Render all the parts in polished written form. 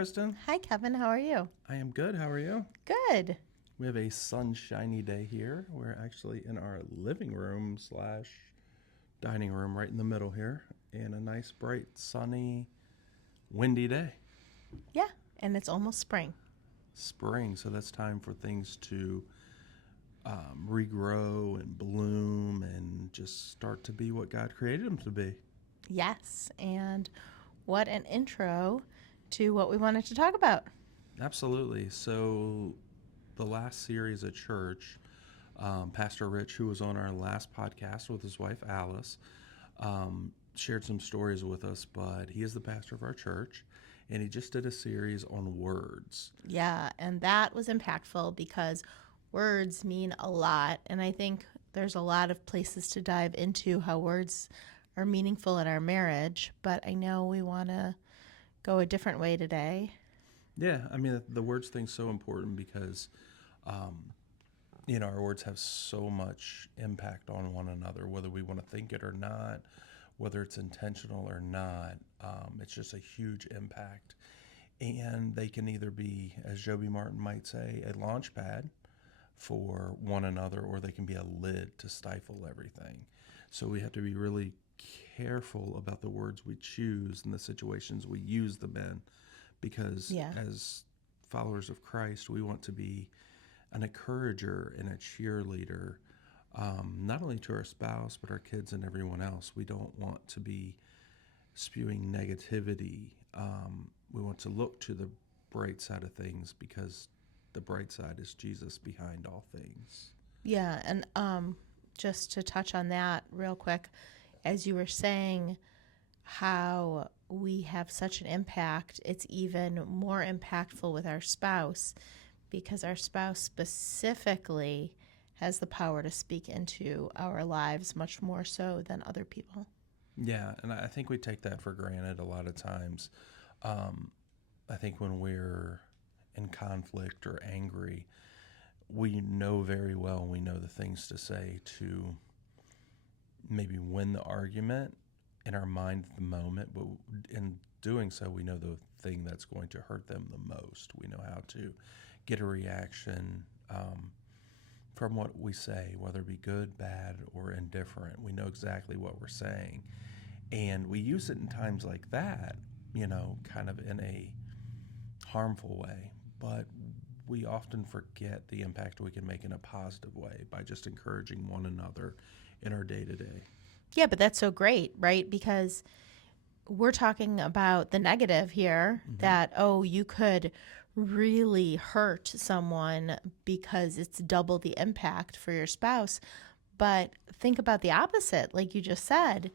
Kristen. Hi, Kevin. How are you? I am good. How are you? Good. We have a sunshiny day here. We're actually in our living room slash dining room right in the middle here, and a nice, bright, sunny, windy day. Yeah, and it's almost spring. Spring, so that's time for things to regrow and bloom and just start to be what God created them to be. Yes, and what an intro to what we wanted to talk about. Absolutely. So, the last series at church, Pastor Rich, who was on our last podcast with his wife Alice, shared some stories with us, but he is the pastor of our church, and he just did a series on words. Yeah, and that was impactful because words mean a lot. And I think there's a lot of places to dive into how words are meaningful in our marriage, but I know we want to go a different way today. Yeah, I mean, the words thing's so important because, um, our words have so much impact on one another, whether we want to think it or not, whether it's intentional or not. It's just a huge impact. And they can either be, as Joby Martin might say, a launch pad for one another, or they can be a lid to stifle everything. So we have to be really careful about the words we choose and the situations we use them in, because Yeah. as followers of Christ, we want to be an encourager and a cheerleader, not only to our spouse, but our kids and everyone else. We don't want to be spewing negativity. We want to look to the bright side of things because the bright side is Jesus behind all things. Yeah, and just to touch on that real quick, as you were saying, how we have such an impact, it's even more impactful with our spouse because our spouse specifically has the power to speak into our lives much more so than other people. Yeah, and I think we take that for granted a lot of times. Um, I think when we're in conflict or angry, we know very well, we know the things to say to maybe win the argument in our mind at the moment, but in doing so, we know the thing that's going to hurt them the most. We know how to get a reaction from what we say, whether it be good, bad, or indifferent. We know exactly what we're saying. And we use it in times like that, kind of in a harmful way. But we often forget the impact we can make in a positive way by just encouraging one another in our day to day. Yeah, but that's so great, right? Because we're talking about the negative here that, oh, you could really hurt someone because it's double the impact for your spouse. But think about the opposite, like you just said.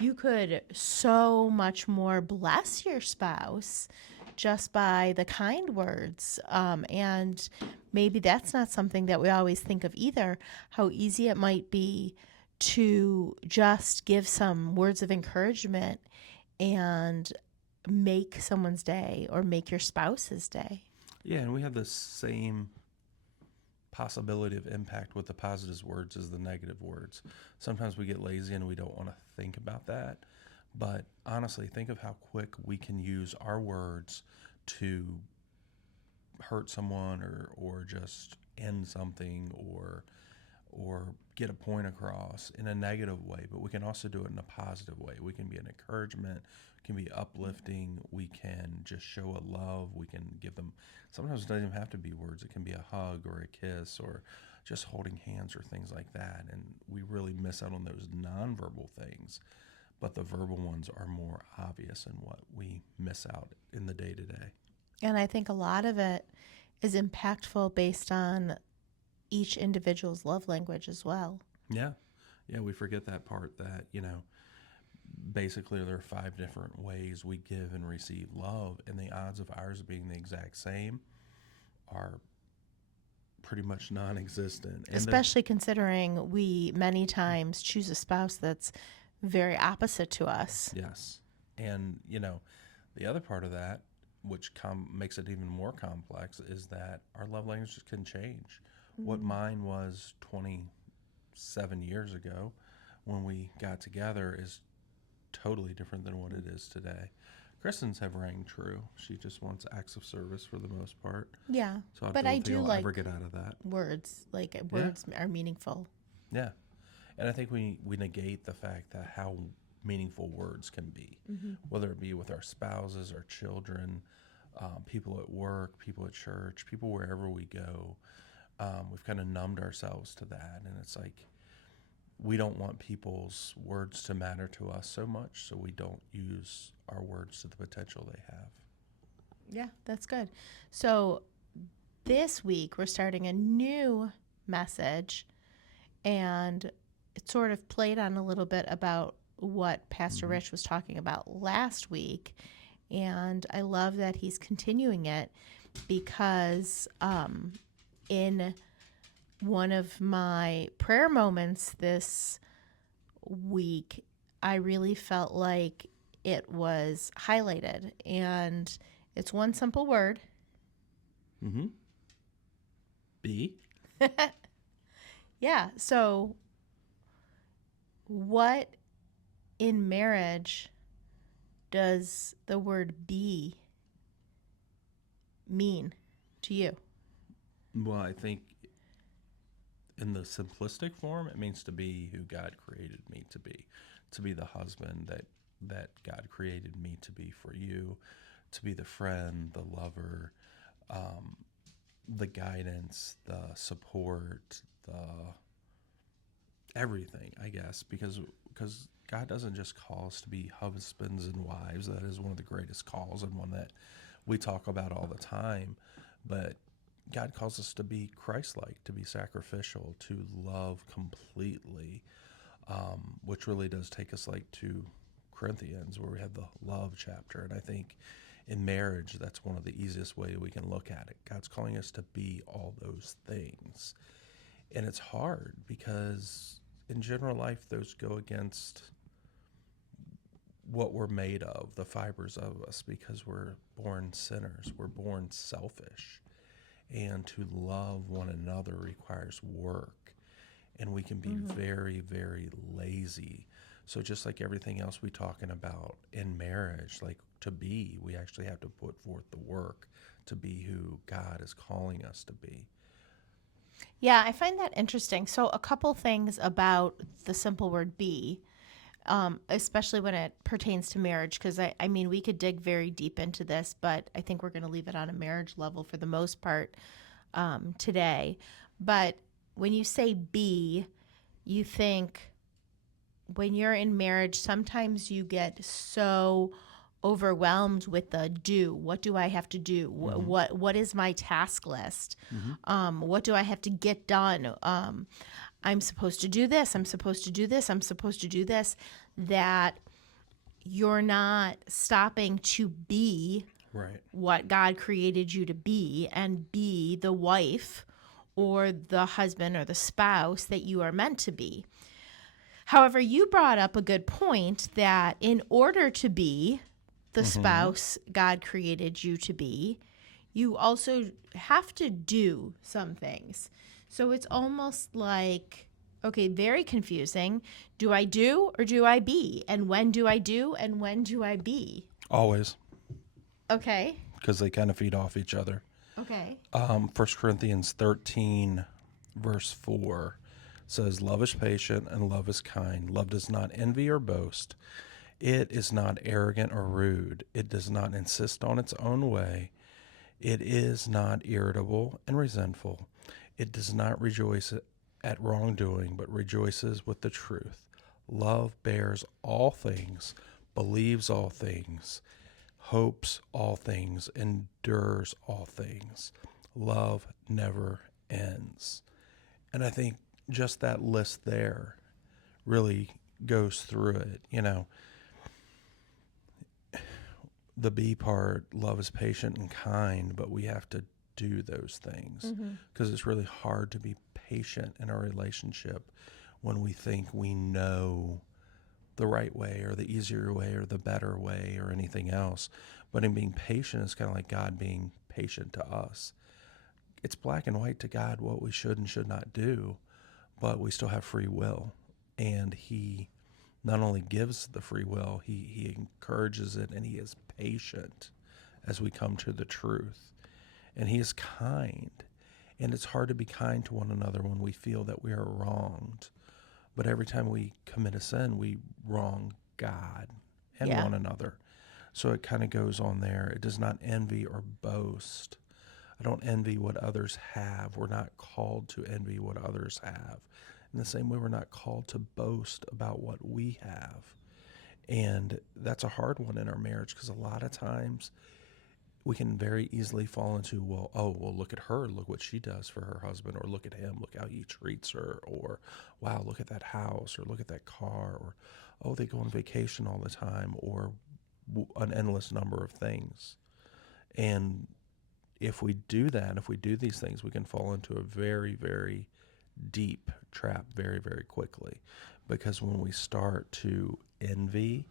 You could so much more bless your spouse just by the kind words. And maybe that's not something that we always think of either, how easy it might be to just give some words of encouragement and make someone's day or make your spouse's day. Yeah, and we have the same possibility of impact with the positive words as the negative words. Sometimes we get lazy and we don't want to think about that. But honestly, think of how quick we can use our words to hurt someone or just end something or get a point across in a negative way, but we can also do it in a positive way. We can be an encouragement, can be uplifting, we can just show a love, we can give them, sometimes it doesn't even have to be words, it can be a hug or a kiss or just holding hands or things like that. And we really miss out on those nonverbal things, but the verbal ones are more obvious in what we miss out in the day to day. And I think a lot of it is impactful based on each individual's love language as well. Yeah. Yeah, we forget that part that, basically there are 5 different ways we give and receive love, and the odds of ours being the exact same are pretty much non-existent. And Especially considering we many times choose a spouse that's very opposite to us. yes. And, the other part of that, which makes it even more complex, is that our love languages can change. What mine was 27 years ago when we got together is totally different than what it is today. Kristen's have rang true. She just wants acts of service for the most part. Yeah. So I But don't I think do I'll like ever get out of that. words. Like Yeah. words are meaningful. Yeah. And I think we negate the fact that how meaningful words can be, whether it be with our spouses, our children, people at work, people at church, people wherever we go. We've kind of numbed ourselves to that. And it's like we don't want people's words to matter to us so much, so we don't use our words to the potential they have. Yeah, that's good. So this week we're starting a new message, and it sort of played on a little bit about what Pastor Rich was talking about last week. And I love that he's continuing it because in one of my prayer moments this week, I really felt like it was highlighted. And it's one simple word. Mm-hmm. Be. Yeah. So, what in marriage does the word be mean to you? Well, I think in the simplistic form, it means to be who God created me to be the husband that God created me to be for you, to be the friend, the lover, the guidance, the support, the everything, I guess, because God doesn't just call us to be husbands and wives. That is one of the greatest calls and one that we talk about all the time. But God calls us to be Christ-like, to be sacrificial, to love completely, which really does take us like to Corinthians, where we have the love chapter. And I think in marriage, that's one of the easiest way we can look at it. God's calling us to be all those things. And it's hard because in general life, those go against what we're made of, the fibers of us, because we're born sinners. We're born selfish. And to love one another requires work. And we can be very, very lazy. So just like everything else we're talking about in marriage, like to be, we actually have to put forth the work to be who God is calling us to be. Yeah, I find that interesting. So, a couple things about the simple word be, especially when it pertains to marriage, because I mean, we could dig very deep into this, but I think we're going to leave it on a marriage level for the most part today. But when you say be, you think when you're in marriage, sometimes you get so overwhelmed with the do. What do I have to do? What is my task list? What do I have to get done? I'm supposed to do this. I'm supposed to do this. I'm supposed to do this. That you're not stopping to be Right. what God created you to be and be the wife or the husband or the spouse that you are meant to be. However, you brought up a good point that in order to be the spouse God created you to be, you also have to do some things. So it's almost like, okay, very confusing. Do I do or do I be? And when do I do and when do I be? Always, Okay. because they kind of feed off each other. Okay. 1 Corinthians 13, verse 4 says, "Love is patient and love is kind. Love does not envy or boast. It is not arrogant or rude. It does not insist on its own way. It is not irritable and resentful. It does not rejoice at wrongdoing, but rejoices with the truth. Love bears all things, believes all things, hopes all things, endures all things. Love never ends." And I think just that list there really goes through it. You know, the B part, love is patient and kind, but we have to do those things because it's really hard to be patient in a relationship when we think we know the right way or the easier way or the better way or anything else. But in being patient, it's kind of like God being patient to us. It's black and white to God what we should and should not do, but we still have free will. And He not only gives the free will, he encourages it, and he is patient as we come to the truth. And he is kind. And it's hard to be kind to one another when we feel that we are wronged. But every time we commit a sin, we wrong God and Yeah. one another. So it kind of goes on there. It does not envy or boast. I don't envy what others have. We're not called to envy what others have. In the same way, we're not called to boast about what we have. And that's a hard one in our marriage, because a lot of times we can very easily fall into, well, look at her, look what she does for her husband, or look at him, look how he treats her, or wow, look at that house, or look at that car, or oh, they go on vacation all the time, or an endless number of things. And if we do that, if we do these things, we can fall into a very, very deep trap very, very quickly. Because when we start to envy,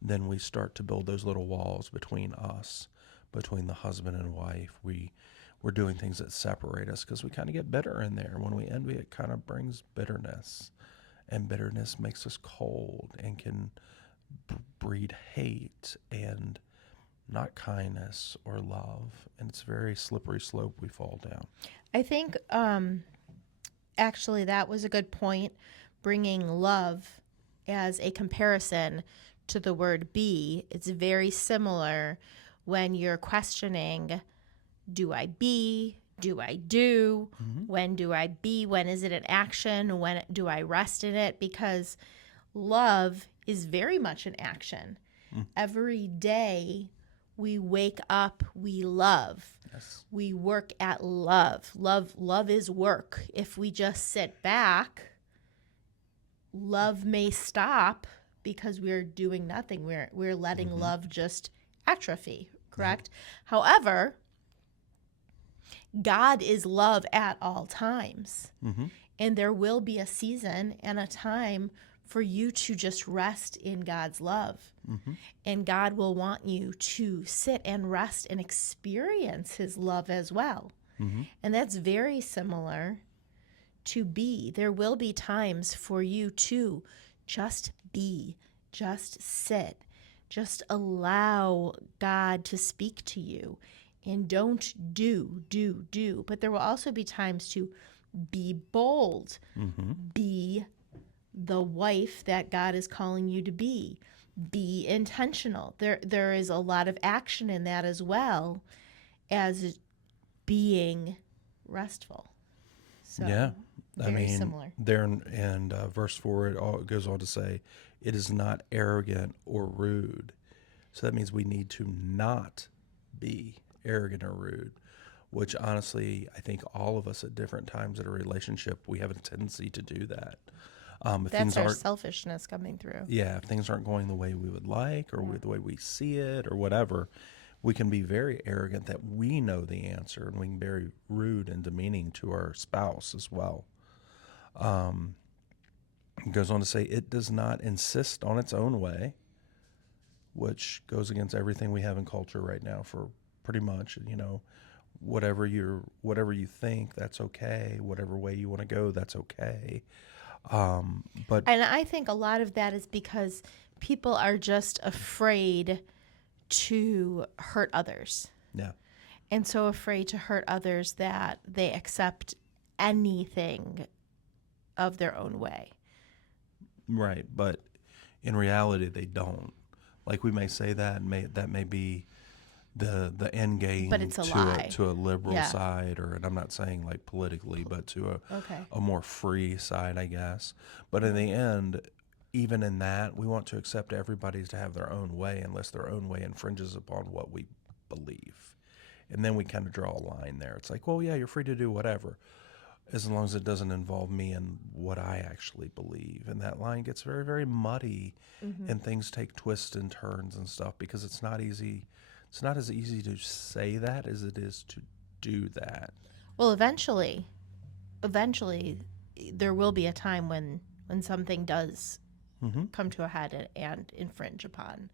then we start to build those little walls between us, between the husband and wife. We're doing things that separate us, because we kind of get bitter in there. When we envy, it kind of brings bitterness, and bitterness makes us cold and can breed hate and not kindness or love. And it's a very slippery slope we fall down. I think actually that was a good point, bringing love as a comparison to the word be. It's very similar when you're questioning, do I be? Do I do? When do I be? When is it an action? When do I rest in it? Because love is very much an action. Every day we wake up, we love. Yes. We work at love. Love is work. If we just sit back, love may stop because we're doing nothing. We're letting love just atrophy, correct? However, God is love at all times. And there will be a season and a time for you to just rest in God's love. And God will want you to sit and rest and experience his love as well. And that's very similar to be. There will be times for you to just be, just sit, just allow God to speak to you, and don't do. But there will also be times to be bold, be the wife that God is calling you to be intentional. There is a lot of action in that, as well as being restful. So Yeah. very similar. There in verse 4, it goes on to say, it is not arrogant or rude. So that means we need to not be arrogant or rude, which honestly, I think all of us at different times in a relationship, we have a tendency to do that. If That's things our aren't, selfishness coming through. if things aren't going the way we would like, or the way we see it, or whatever, we can be very arrogant that we know the answer, and we can be very rude and demeaning to our spouse as well. It goes on to say, it does not insist on its own way, which goes against everything we have in culture right now for pretty much, whatever you think, that's okay. Whatever way you want to go, that's okay. But And I think a lot of that is because people are just afraid to hurt others. yeah, And so afraid to hurt others that they accept anything of their own way. right. But in reality, they don't. Like, we may say that, and that may be the end game, But it's a to lie. to a liberal Yeah. side, and I'm not saying like politically, but to Okay. a more free side, I guess. But in the end, even in that, we want to accept everybody to have their own way, unless their own way infringes upon what we believe. And then we kind of draw a line there. It's like, well, yeah, you're free to do whatever, as long as it doesn't involve me and what I actually believe. And that line gets very, very muddy, and things take twists and turns and stuff, because it's not easy. It's not as easy to say that as it is to do that. Well, eventually there will be a time when something does come to a head and infringe upon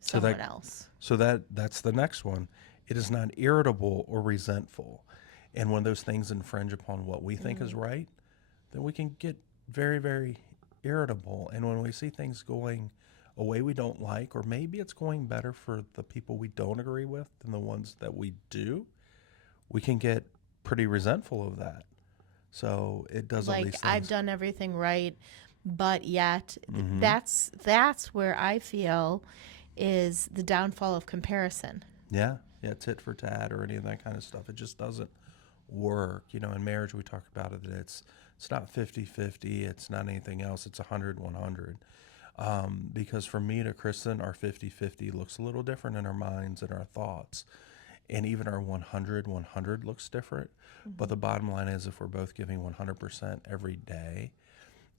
So someone else. So that's the next one. It is not irritable or resentful. And when those things infringe upon what we think is right, then we can get very, very irritable. And when we see things going a way we don't like, or maybe it's going better for the people we don't agree with than the ones that we do, we can get pretty resentful of that. So it does all Like these I've things. done everything right, but yet Hmm. that's where I feel is the downfall of comparison. Yeah. Yeah. Tit for tat or any of that kind of stuff. It just doesn't work. In marriage, we talk about it that it's not 50-50. It's not anything else. It's 100-100. Because for me to Kristen, our 50-50 looks a little different in our minds and our thoughts. And even our 100-100 looks different. But the bottom line is if we're both giving 100% every day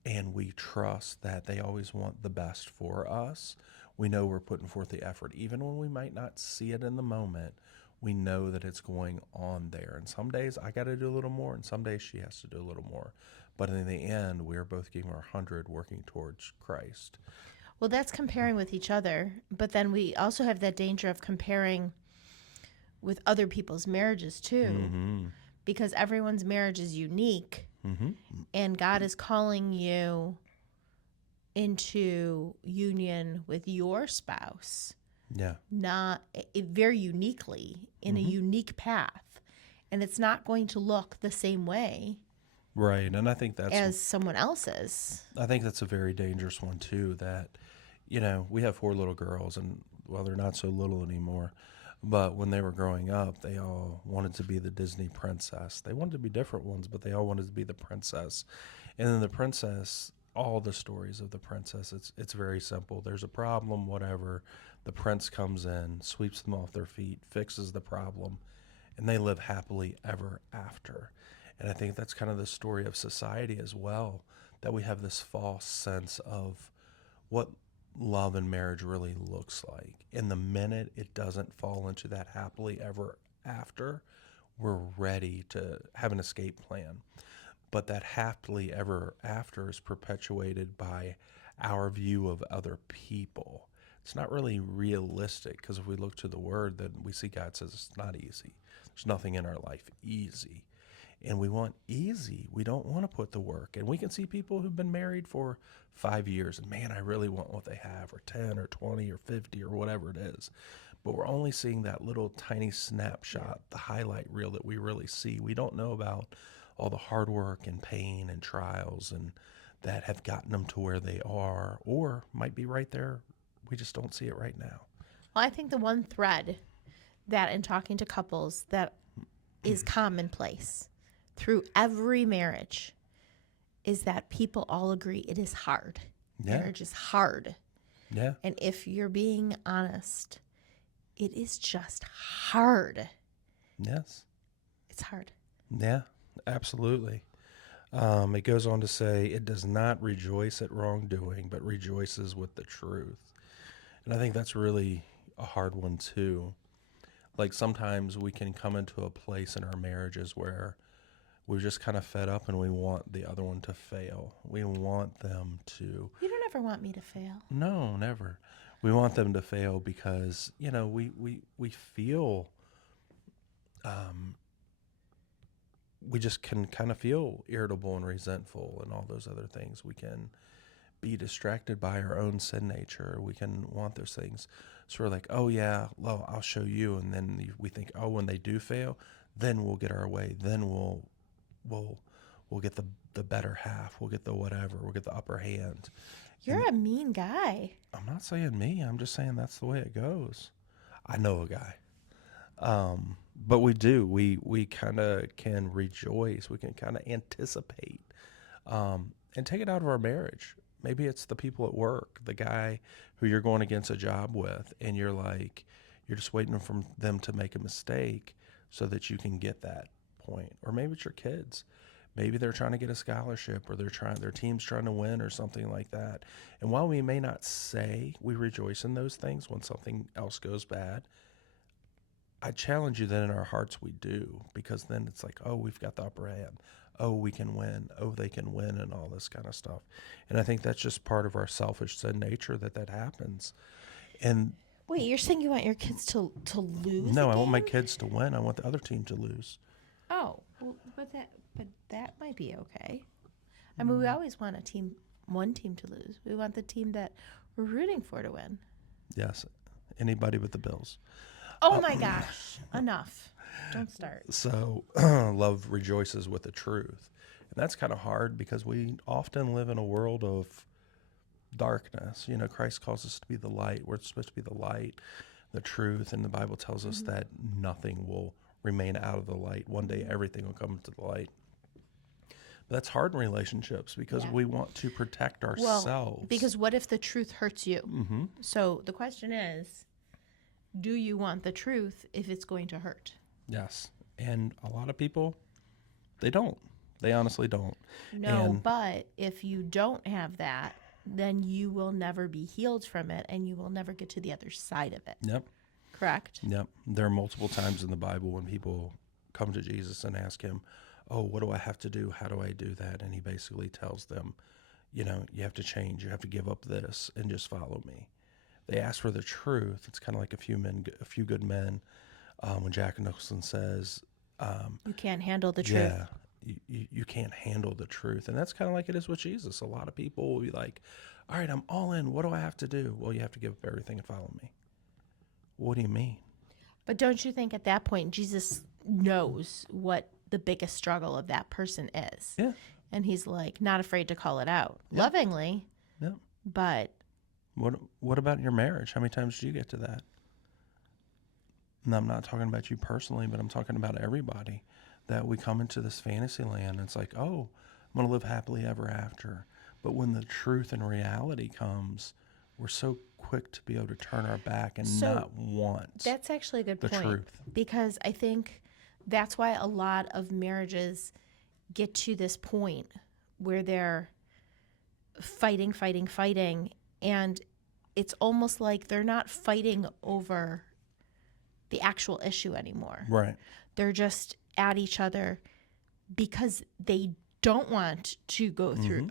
and we trust that they always want the best for us, we know we're putting forth the effort. Even when we might not see it in the moment, we know that it's going on there. And some days I got to do a little more, and some days she has to do a little more. But in the end, we're both giving our 100 working towards Christ. Well, that's comparing with each other, but then we also have that danger of comparing with other people's marriages too, Mm-hmm. because everyone's marriage is unique, Mm-hmm. and God is calling you into union with your spouse, Yeah. not very uniquely in a Mm-hmm. unique path, and it's not going to look the same way Right. And as someone else's. I think that's a very dangerous one too. That, we have 4 little girls, and well, they're not so little anymore. But when they were growing up, they all wanted to be the Disney princess. They wanted to be different ones, but they all wanted to be the princess. And then the princess, all the stories of the princess, it's very simple. There's a problem, whatever. The prince comes in, sweeps them off their feet, fixes the problem, and they live happily ever after. And I think that's kind of the story of society as well, that we have this false sense of what love and marriage really looks like. And the minute it doesn't fall into that happily ever after, we're ready to have an escape plan. But that happily ever after is perpetuated by our view of other people. It's not really realistic because if we look to the word, then we see God says it's not easy. There's nothing in our life easy. And we want easy. We don't want to put the work. And we can see people who've been married for 5 years and man, I really want what they have, or 10 or 20 or 50 or whatever it is. But we're only seeing that little tiny snapshot, the highlight reel that we really see. We don't know about all the hard work and pain and trials and that have gotten them to where they are or might be right there. We just don't see it right now. Well, I think the one thread that in talking to couples that is commonplace through every marriage is that people all agree it is hard. Yeah. Marriage is hard. Yeah. And if you're being honest, it is just hard. Yes. It's hard. Yeah, absolutely. It goes on to say, it does not rejoice at wrongdoing, but rejoices with the truth. And I think that's really a hard one, too. Like sometimes we can come into a place in our marriages where we're just kind of fed up and we want the other one to fail. We want them to. You don't ever want me to fail. No, never. We want them to fail because, we feel we just can kind of feel irritable and resentful and all those other things. We can be distracted by our own sin nature. We can want those things. So we're like, oh yeah, well, I'll show you. And then we think, oh, when they do fail, then we'll get our way. Then we'll get the better half. We'll get the whatever. We'll get the upper hand. You're a mean guy. I'm not saying me. I'm just saying that's the way it goes. I know a guy. But we do. We kind of can rejoice. We can kind of anticipate and take it out of our marriage. Maybe it's the people at work, the guy who you're going against a job with, and you're just waiting for them to make a mistake so that you can get that point. Or maybe it's your kids. Maybe they're trying to get a scholarship or their team's trying to win or something like that. And while we may not say we rejoice in those things when something else goes bad, I challenge you that in our hearts we do, because then it's like, oh, we've got the upper hand. Oh, we can win. Oh, they can win, and all this kind of stuff. And I think that's just part of our selfish sin nature that happens. And Wait, you're saying you want your kids to lose? no, a I want my game? kids to win. I want the other team to lose. Oh, well, but that might be okay. I mean, we always want a team one team to lose. We want the team that we're rooting for to win. Yes. Anybody but the Bills. Oh my gosh. Enough. Don't start. So love rejoices with the truth. And that's kind of hard because we often live in a world of darkness. You know, Christ calls us to be the light. We're supposed to be the light, the truth. And the Bible tells us that nothing will remain out of the light. One day everything will come to the light. But that's hard in relationships because Yeah. we want to protect ourselves. Well, because what if the truth hurts you? Mm-hmm. So the question is, do you want the truth if it's going to hurt? Yes. And a lot of people, they don't. They honestly don't. No, And- but if you don't have that, then you will never be healed from it and you will never get to the other side of it. Yep. Correct? Yep. There are multiple times in the Bible when people come to Jesus and ask him, oh, what do I have to do? How do I do that? And he basically tells them, you know, you have to change. You have to give up this and just follow me. They ask for the truth. It's kind of like a few good men. When Jack Nicholson says, You can't handle the truth. yeah, you can't handle the truth. And that's kind of like it is with Jesus. A lot of people will be like, all right, I'm all in. What do I have to do? Well, you have to give up everything and follow me. What do you mean? But don't you think at that point Jesus knows what the biggest struggle of that person is? Yeah. And he's like not afraid to call it out Yeah. lovingly, Yeah. but What about your marriage? How many times do you get to that? And I'm not talking about you personally, but I'm talking about everybody. That we come into this fantasy land and it's like, oh, I'm going to live happily ever after. But when the truth and reality comes, we're so quick to be able to turn our back and So, not want that's actually a good the point. truth. Because I think that's why a lot of marriages get to this point where they're fighting, and it's almost like they're not fighting over the actual issue anymore. Right. They're just at each other because they don't want to go through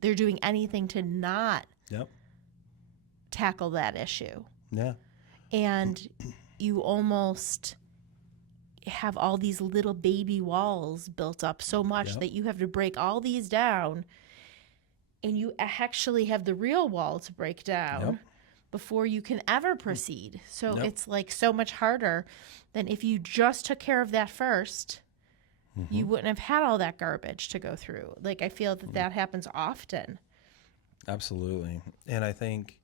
they're doing anything to not Yep. tackle that issue. Yeah. And you almost have all these little baby walls built up so much Yep. that you have to break all these down, and you actually have the real wall to break down Yep. before you can ever proceed. So Yep. it's like so much harder than if you just took care of that first. You wouldn't have had all that garbage to go through. Like, I feel that that happens often. Absolutely. And I think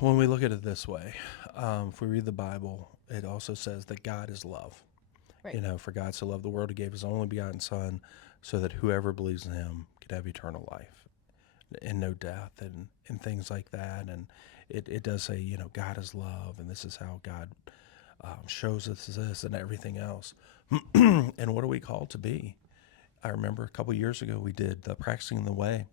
when we look at it this way, if we read the Bible, it also says that God is love. Right. You know, for God so loved the world, he gave his only begotten Son so that whoever believes in him could have eternal life and no death and things like that. And it does say, you know, God is love, and this is how God shows us this and everything else. And what are we called to be? I remember a couple years ago we did the Practicing the Way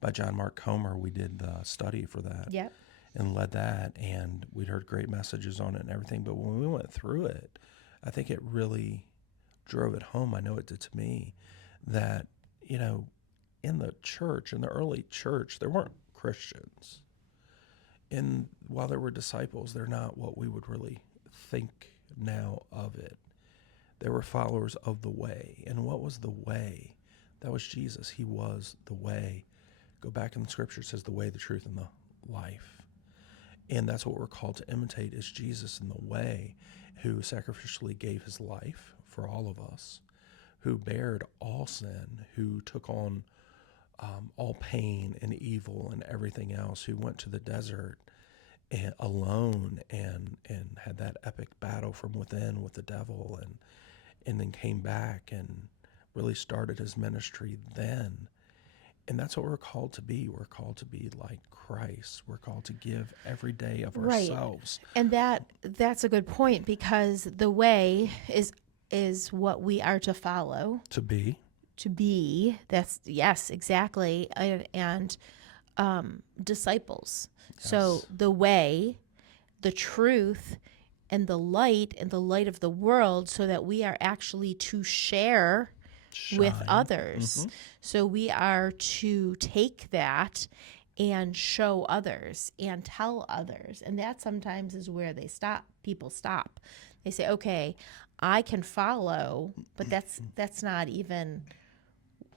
by John Mark Comer. We did the study for that Yep. and led that, and we'd heard great messages on it and everything. But when we went through it, I think it really drove it home. I know it did to me that, you know, in the church, in the early church, there weren't Christians. And while there were disciples, they're not what we would really think now of it. They were followers of the way. And what was the way? That was Jesus. He was the way. Go back in the scripture, it says the way, the truth, and the life. And that's what we're called to imitate is Jesus in the way, who sacrificially gave his life for all of us, who bared all sin, who took on all pain and evil and everything else, who went to the desert and alone and had that epic battle from within with the devil and then came back and really started his ministry then. And that's what we're called to be. We're called to be like Christ. We're called to give every day of Right. ourselves. And that's a good point, because the way is what we are to follow, To be. that's yes, exactly, and disciples. So Yes. the way, the truth, and the light of the world, so that we are actually to share with Shine. others. So we are to take that and show others and tell others. And that sometimes is where people stop. They say, okay, I can follow, but that's not even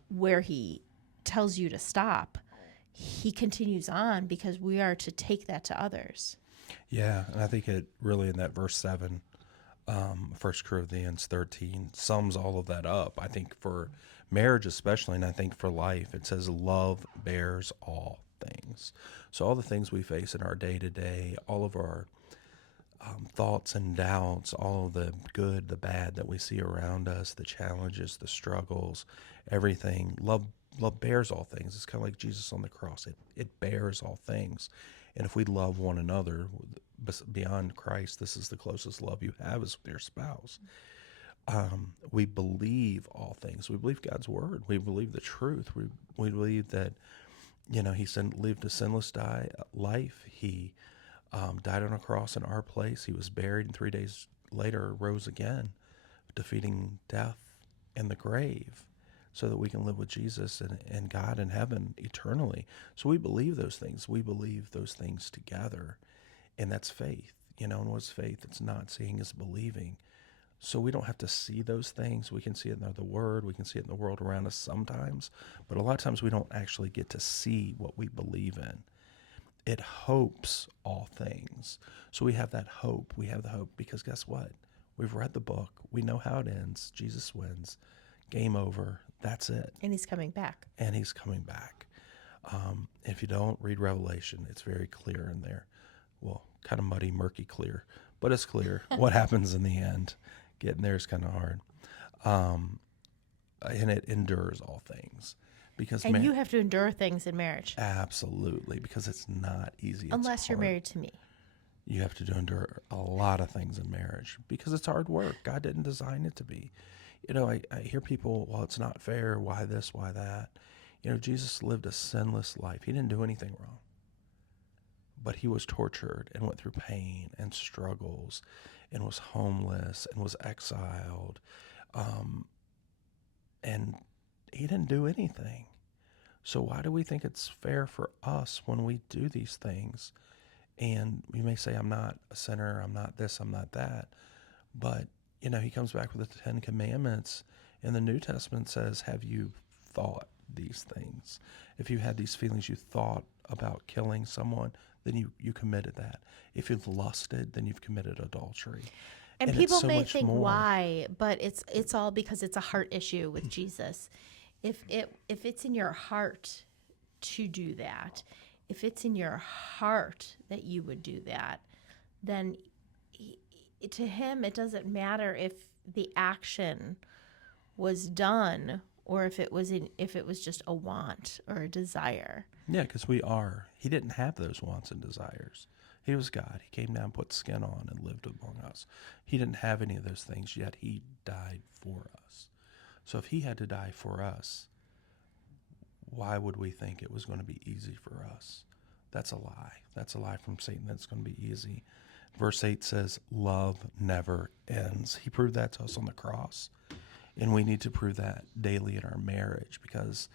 where he tells you to stop, he continues on because we are to take that to others. Yeah, and I think it really in that verse 7, 1 Corinthians 13, sums all of that up. I think for marriage especially, and I think for life, it says love bears all things. So all the things we face in our day-to-day, all of our thoughts and doubts, all of the good, the bad that we see around us, the challenges, the struggles, everything. Love bears all things. It's kind of like Jesus on the cross. It bears all things. And if we love one another beyond Christ, this is the closest love you have is with your spouse. We believe all things. We believe God's word. We believe the truth. We believe that, he lived a sinless life. He died on a cross in our place. He was buried, and 3 days later rose again, defeating death and the grave, so that we can live with Jesus and God in heaven eternally. So we believe those things. We believe those things together, and that's faith. And what's faith? It's not seeing, it's believing. So we don't have to see those things. We can see it in the Word. We can see it in the world around us sometimes, but a lot of times we don't actually get to see what we believe in. It hopes all things. So we have that hope. We have the hope because guess what? We've read the book. We know how it ends. Jesus wins. Game over. That's it. And he's coming back. And he's coming back. If you don't read Revelation, it's very clear in there. Well, kind of muddy, murky clear, but it's clear what happens in the end. Getting there is kind of hard. And it endures all things. Because and you have to endure things in marriage. Absolutely, because it's not easy. Unless you're married to me. You have to endure a lot of things in marriage because it's hard work. God didn't design it to be. I hear people, well, it's not fair. Why this? Why that? Jesus lived a sinless life. He didn't do anything wrong. But he was tortured and went through pain and struggles and was homeless and was exiled. And he didn't do anything. So why do we think it's fair for us when we do these things? And we may say, I'm not a sinner, I'm not this, I'm not that. But, he comes back with the 10 Commandments, and the New Testament says, have you thought these things? If you had these feelings, you thought about killing someone, then you committed that. If you've lusted, then you've committed adultery. And people may think why, but it's all because it's a heart issue with Jesus. If it's in your heart to do that, if it's in your heart that you would do that, then to him it doesn't matter if the action was done or if it was just a want or a desire. Yeah, because he didn't have those wants and desires. He was God. He came down, put skin on, and lived among us. He didn't have any of those things, yet he died for us. So if he had to die for us, why would we think it was going to be easy for us? That's a lie. That's a lie from Satan. That's going to be easy. Verse 8 says, love never ends. He proved that to us on the cross. And we need to prove that daily in our marriage because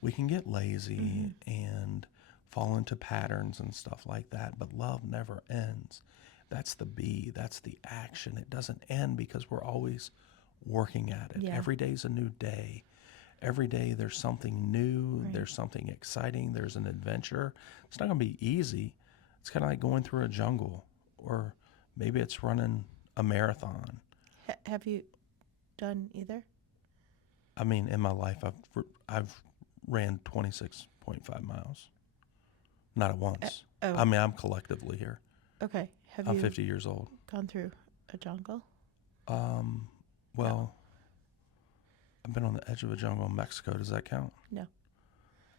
we can get lazy and fall into patterns and stuff like that. But love never ends. That's the B. That's the action. It doesn't end because we're always working at it. Yeah. Every day's a new day. Every day there's something new. Right. There's something exciting. There's an adventure. It's not going to be easy. It's kind of like going through a jungle, or maybe it's running a marathon. Have you done either? I mean, in my life, I've ran 26.5 miles. Not at once. I mean, I'm collectively here. Okay. I'm 50 years old. Gone through a jungle? Well, I've been on the edge of a jungle in Mexico. Does that count? No.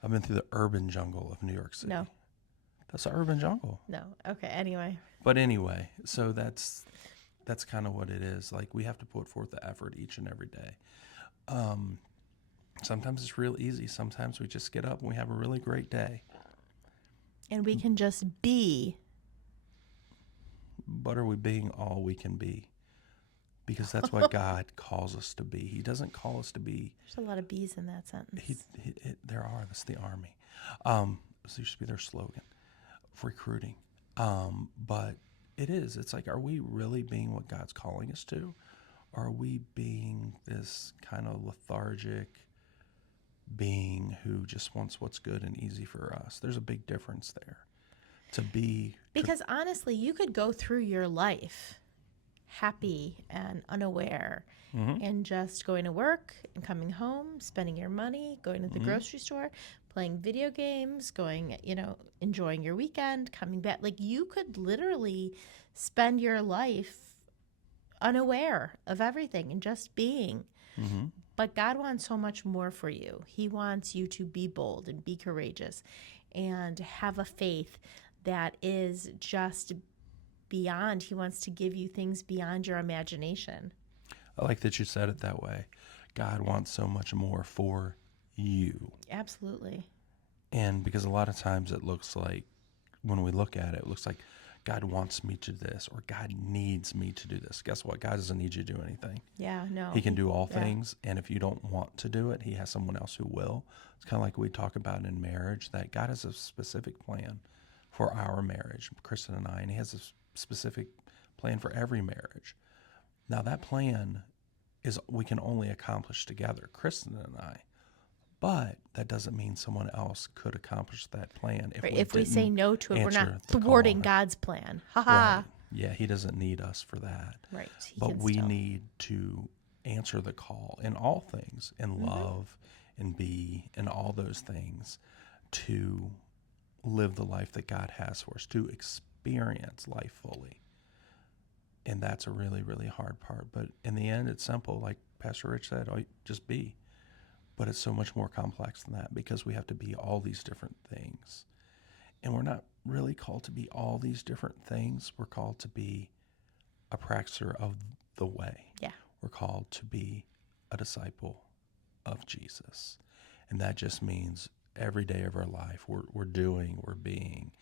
I've been through the urban jungle of New York City. No. That's an urban jungle. No. Okay. Anyway. But anyway, so that's kind of what it is. Like, we have to put forth the effort each and every day. Sometimes it's real easy. Sometimes we just get up and we have a really great day. And we can just be. But are we being all we can be? Because that's what God calls us to be. He doesn't call us to be. There's a lot of B's in that sentence. There are. That's the Army. This used to be their slogan for recruiting. But it is. It's like, are we really being what God's calling us to? Or are we being this kind of lethargic, being who just wants what's good and easy for us. There's a big difference there. To be Because honestly, you could go through your life happy and unaware and just going to work and coming home, spending your money, going to the grocery store, playing video games, going, enjoying your weekend, coming back. Like you could literally spend your life unaware of everything and just being. But God wants so much more for you. He wants you to be bold and be courageous and have a faith that is just beyond. He wants to give you things beyond your imagination. I like that you said it that way. God wants so much more for you. Absolutely. And because a lot of times it looks like, when we look at it, it looks like God wants me to do this or God needs me to do this. Guess what? God doesn't need you to do anything. Yeah, no. He can do all things. And if you don't want to do it, he has someone else who will. It's kind of like we talk about in marriage, that God has a specific plan for our marriage, Kristen and I, and he has a specific plan for every marriage. Now that plan is we can only accomplish together, Kristen and I. But that doesn't mean someone else could accomplish that plan If we say no to it, we're not answer the thwarting call. God's plan. Ha ha. Right. Yeah, he doesn't need us for that. Right. He But can we still. need to answer the call in all things, in love, in be, in all those things, to live the life that God has for us, to experience life fully. And that's a really, really hard part. But in the end, it's simple. Like Pastor Rich said, just be. But it's so much more complex than that because we have to be all these different things. And we're not really called to be all these different things. We're called to be a practicer of the way. Yeah. We're called to be a disciple of Jesus. And that just means every day of our life, we're doing, we're being,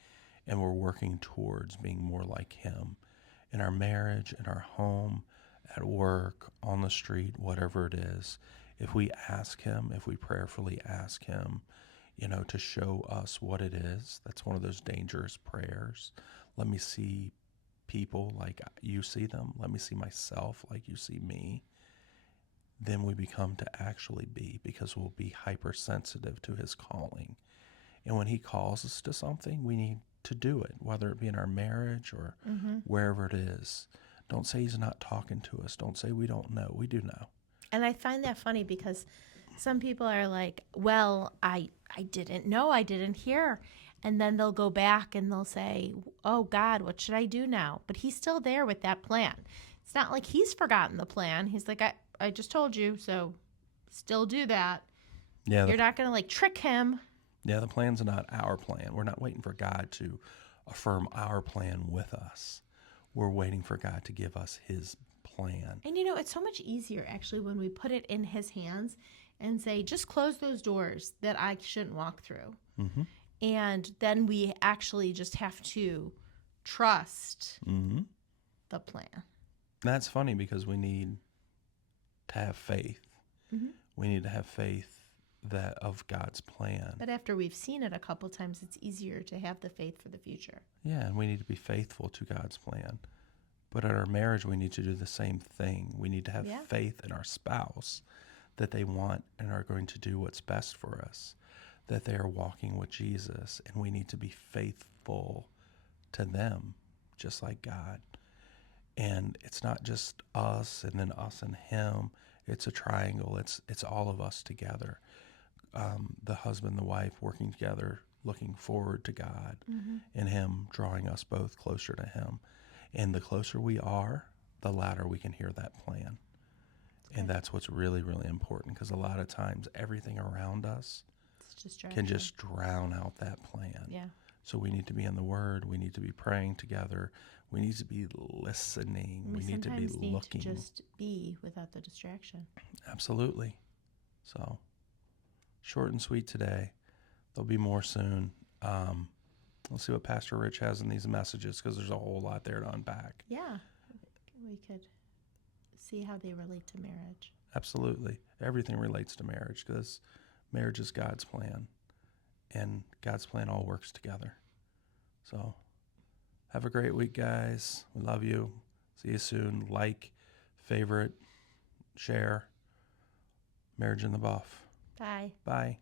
and we're working towards being more like him in our marriage, in our home, at work, on the street, whatever it is. If we ask him, if we prayerfully ask him, to show us what it is, that's one of those dangerous prayers. Let me see people like you see them. Let me see myself like you see me. Then we become to actually be, because we'll be hypersensitive to his calling. And when he calls us to something, we need to do it, whether it be in our marriage or wherever it is. Don't say he's not talking to us. Don't say we don't know. We do know. And I find that funny because some people are like, well, I didn't know, I didn't hear. And then they'll go back and they'll say, oh, God, what should I do now? But he's still there with that plan. It's not like he's forgotten the plan. He's like, I just told you, so still do that. Yeah, You're not going to like trick him. Yeah, the plan's not our plan. We're not waiting for God to affirm our plan with us. We're waiting for God to give us his plan. And it's so much easier actually when we put it in his hands and say, just close those doors that I shouldn't walk through. Mm-hmm. And then we actually just have to trust the plan. That's funny because we need to have faith. Mm-hmm. We need to have faith that of God's plan. But after we've seen it a couple times, it's easier to have the faith for the future. Yeah, and we need to be faithful to God's plan. But in our marriage, we need to do the same thing. We need to have faith in our spouse that they want and are going to do what's best for us, that they are walking with Jesus, and we need to be faithful to them, just like God. And it's not just us and then us and him. It's a triangle. It's all of us together. The husband, the wife working together, looking forward to God, and him drawing us both closer to him. And the closer we are, the louder we can hear that plan. And that's what's really, really important, because a lot of times everything around us can just drown out that plan. Yeah. So we need to be in the Word. We need to be praying together. We need to be listening. We need to be looking. To just be without the distraction. Absolutely. So short and sweet today. There'll be more soon. We'll see what Pastor Rich has in these messages, because there's a whole lot there to unpack. Yeah. We could see how they relate to marriage. Absolutely. Everything relates to marriage, because marriage is God's plan, and God's plan all works together. So have a great week, guys. We love you. See you soon. Like, favorite, share. Marriage in the Buff. Bye. Bye.